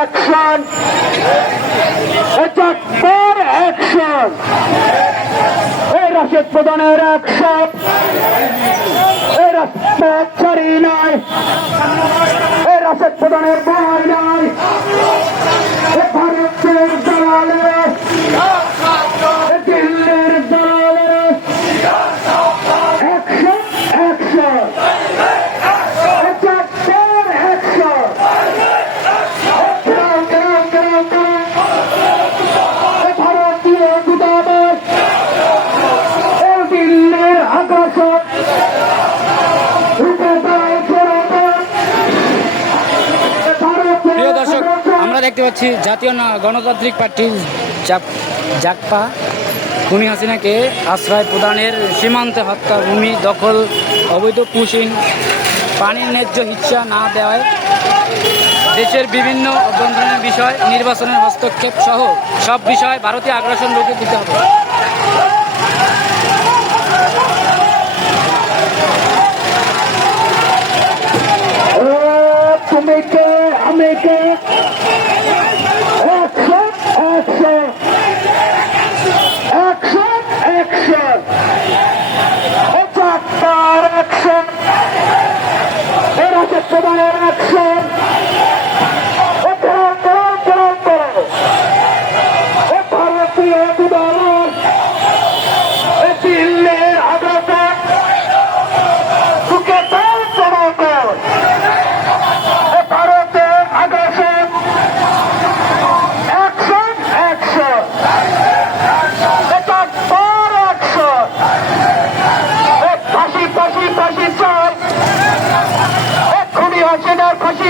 Action চারটার action এই রাশেদ প্রধানের অ্যাকশন এই রাস্তা ছাড়ি নাই এই রাশেদ প্রধানের ভয় দেখতে পাচ্ছি জাতীয় গণতান্ত্রিক পার্টির জাপ- জাকপা খুনি হাসিনাকে আশ্রয় প্রদানের সীমান্তে হত্যা ভূমি দখল, অবৈধ পুশিন, পানির ন্যায্য ইচ্ছা না দেওয়ায় দেশের বিভিন্ন অভ্যন্তরীণ বিষয় নির্বাচনের হস্তক্ষেপ সহ সব বিষয় ভারতীয় আগ্রাসন রোধে দিতে হবে। হচ্ছে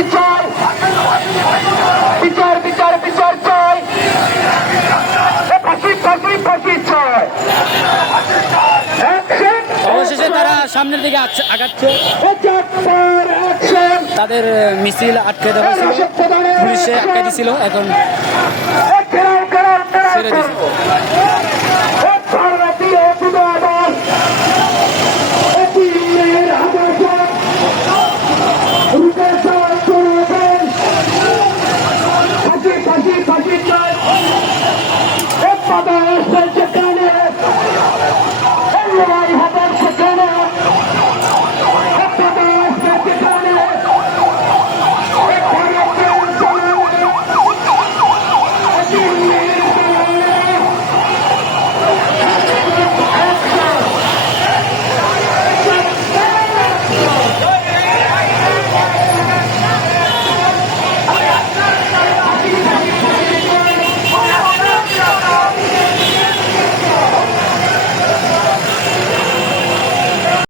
হাসিনার চাই বিচার বিচার বিচার চাই। ফাঁসি ফাঁসি ফাঁসি চাই। অবশেষে তারা সামনের দিকে আগাচ্ছে। তাদের মিছিল আটকে দেওয়া ছিল। পুলিশে আটকে দিছিল এখন ছেড়ে দিছে।